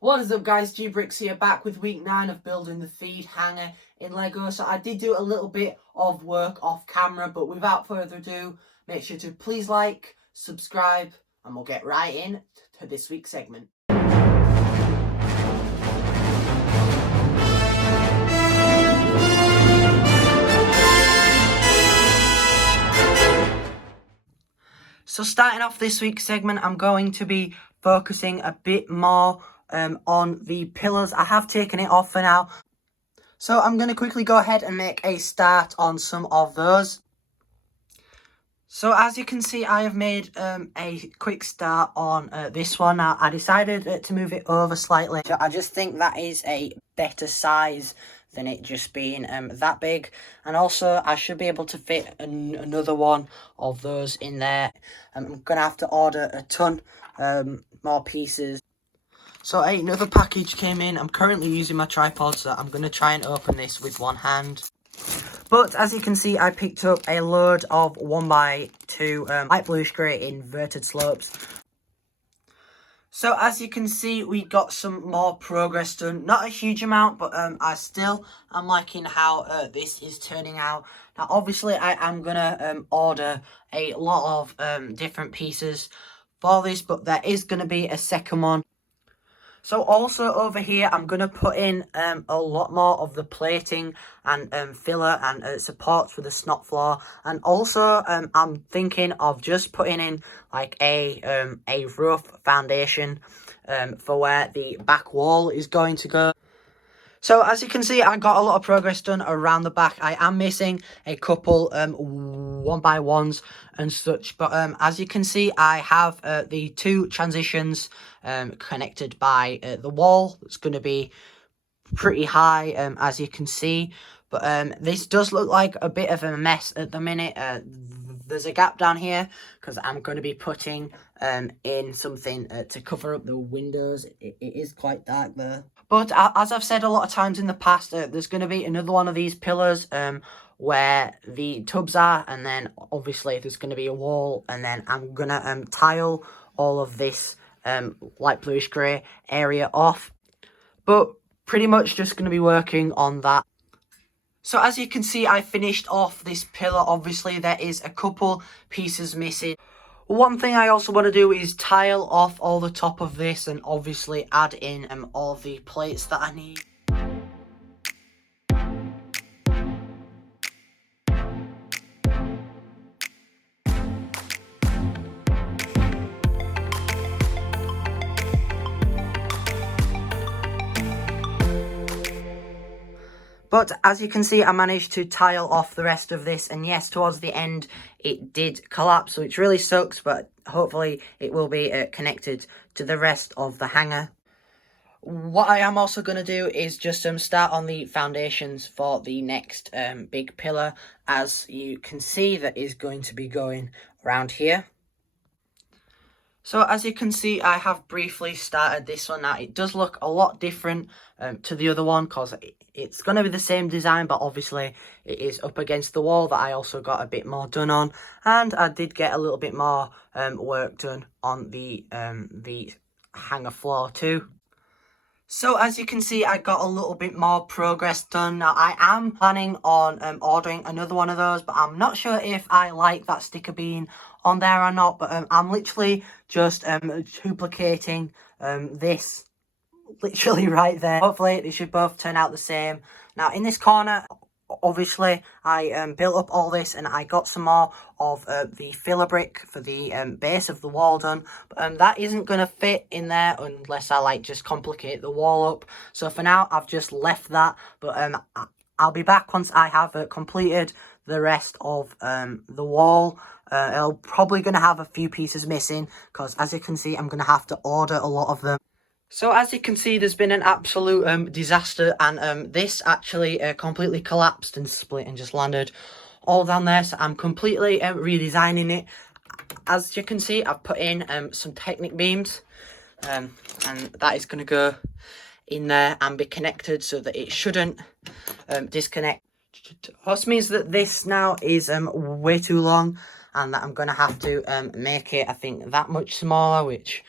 What is up guys, G-Bricks here, back with week 9 of building the feed hanger in Lego. So I did do a little bit of work off camera, but without further ado, make sure to please like, subscribe, and we'll get right in to this week's segment. So starting off this week's segment, I'm going to be focusing a bit more on the pillars. I have taken it off for now. So I'm going to quickly go ahead and make a start on some of those. So as you can see, I have made a quick start on this one. Now, I decided to move it over slightly. I just think that is a better size than it just being that big. And also, I should be able to fit another one of those in there. I'm going to have to order a ton more pieces. So another package came in. I'm currently using my tripod, so I'm going to try and open this with one hand. But as you can see, I picked up a load of 1x2 light bluish grey inverted slopes. So as you can see, we got some more progress done. Not a huge amount, but I still am liking how this is turning out. Now obviously I am going to order a lot of different pieces for this, but there is going to be a second one. So also over here, I'm going to put in a lot more of the plating and filler and supports for the snot floor. And also I'm thinking of just putting in like a rough foundation for where the back wall is going to go. So as you can see, I got a lot of progress done around the back. I am missing a couple 1x1s and such, but as you can see, I have the two transitions connected by the wall. It's going to be pretty high, as you can see, but this does look like a bit of a mess at the minute. There's a gap down here because I'm going to be putting in something to cover up the windows. It is quite dark there. But as I've said a lot of times in the past, there's going to be another one of these pillars where the tubs are, and then obviously there's going to be a wall, and then I'm going to tile all of this light bluish grey area off. But pretty much just going to be working on that. So as you can see, I finished off this pillar. Obviously there is a couple pieces missing. One thing I also want to do is tile off all the top of this and obviously add in all the plates that I need. But as you can see, I managed to tile off the rest of this, and yes, towards the end it did collapse, which really sucks, but hopefully it will be connected to the rest of the hanger. What I am also going to do is just start on the foundations for the next big pillar. As you can see, that is going to be going around here. So as you can see, I have briefly started this one. Now it does look a lot different to the other one because it's going to be the same design, but obviously it is up against the wall that I also got a bit more done on, and I did get a little bit more work done on the hanger floor too. So as you can see, I got a little bit more progress done. Now I am planning on ordering another one of those, but I'm not sure if I like that sticker being on there or not. But I'm literally just duplicating this literally right there. Hopefully they should both turn out the same. Now in this corner, obviously I built up all this and I got some more of the filler brick for the base of the wall done, but that isn't going to fit in there unless I like just complicate the wall up. So for now I've just left that, but I'll be back once I have completed the rest of the wall. It'll probably going to have a few pieces missing because as you can see, I'm going to have to order a lot of them. So as you can see, there's been an absolute disaster, and this actually completely collapsed and split and just landed all down there. So I'm completely redesigning it. As you can see, I've put in some Technic beams, and that is going to go in there and be connected so that it shouldn't disconnect. Which means that this now is way too long, and that I'm going to have to make it, I think, that much smaller, which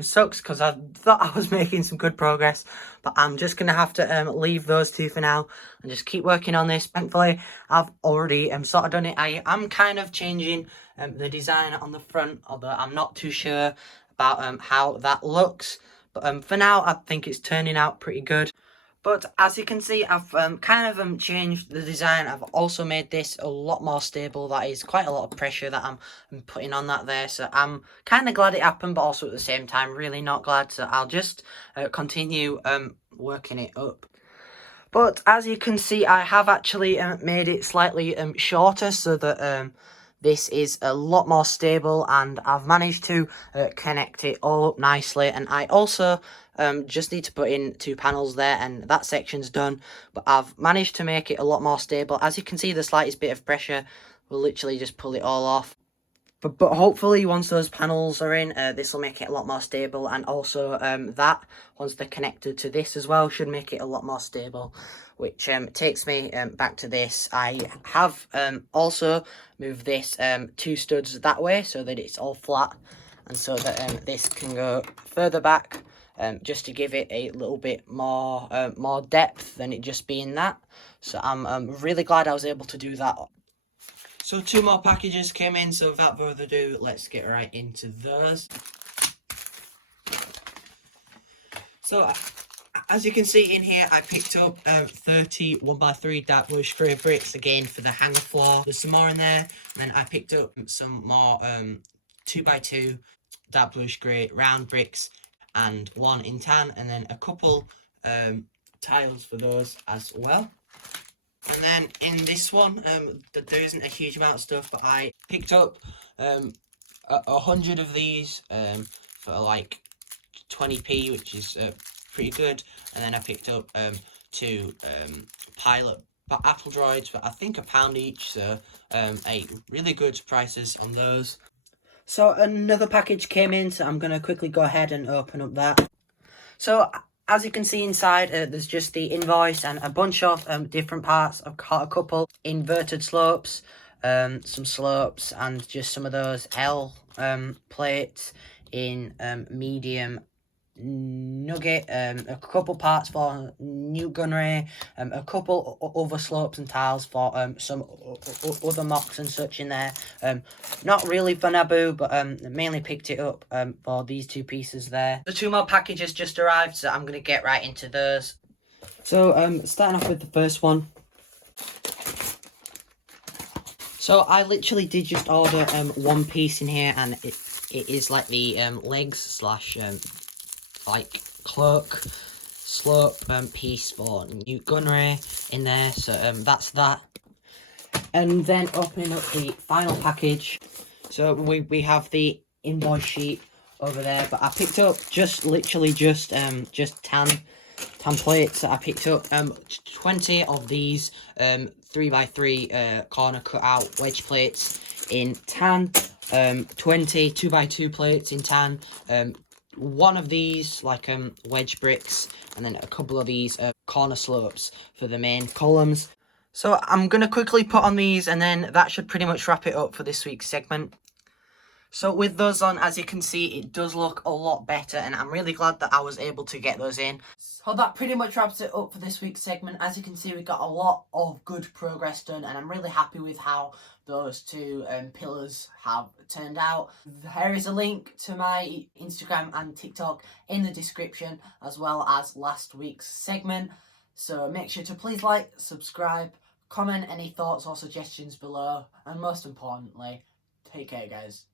sucks because I thought I was making some good progress, but I'm just going to have to leave those two for now and just keep working on this. Thankfully, I've already sort of done it. I am kind of changing the design on the front, although I'm not too sure about how that looks. But for now, I think it's turning out pretty good. But as you can see, I've kind of changed the design. I've also made this a lot more stable. That is quite a lot of pressure that I'm putting on that there. So I'm kind of glad it happened, but also at the same time really not glad. So I'll just continue working it up. But as you can see, I have actually made it slightly shorter so that this is a lot more stable, and I've managed to connect it all up nicely. And I also just need to put in 2 panels there, and that section's done. But I've managed to make it a lot more stable. As you can see, the slightest bit of pressure will literally just pull it all off. But hopefully once those panels are in, this will make it a lot more stable, and also that, once they're connected to this as well, should make it a lot more stable, which takes me back to this. I have also moved this 2 studs that way so that it's all flat, and so that this can go further back, just to give it a little bit more more depth than it just being that. So I'm really glad I was able to do that. So 2 more packages came in, so without further ado, let's get right into those. So, as you can see in here, I picked up 30 1x3 dark blue grey bricks, again for the hanger floor. There's some more in there, and then I picked up some more 2x2 dark blue grey round bricks, and 1 in tan, and then a couple tiles for those as well. And then in this one, there isn't a huge amount of stuff, but I picked up 100 of these for like 20p, which is pretty good. And then I picked up 2 pilot apple droids for I think £1 each, so a really good prices on those. So another package came in, so I'm going to quickly go ahead and open up that. So as you can see inside, there's just the invoice and a bunch of different parts. I've got a couple inverted slopes, some slopes, and just some of those L plates in medium nugget, a couple parts for new gunnery, a couple other slopes and tiles for some other mocs and such in there. Not really for Naboo, but mainly picked it up for these 2 pieces there. The 2 more packages just arrived, so I'm going to get right into those. So starting off with the first one. So I literally did just order 1 piece in here, and it is like the legs slash like cloak slope piece for new gunnery in there, so that's that. And then opening up the final package, so we have the invoice sheet over there, but I picked up literally just tan plates. So I picked up 20 of these 3x3 corner cutout wedge plates in tan, 20 2x2 plates in tan, 1 of these like wedge bricks, and then a couple of these corner slopes for the main columns. So I'm going to quickly put on these, and then that should pretty much wrap it up for this week's segment. So with those on, as you can see, it does look a lot better, and I'm really glad that I was able to get those in. So that pretty much wraps it up for this week's segment. As you can see, we got a lot of good progress done, and I'm really happy with how those 2 pillars have turned out. There is a link to my Instagram and TikTok in the description, as well as last week's segment. So make sure to please like, subscribe, comment any thoughts or suggestions below, and most importantly, take care, guys.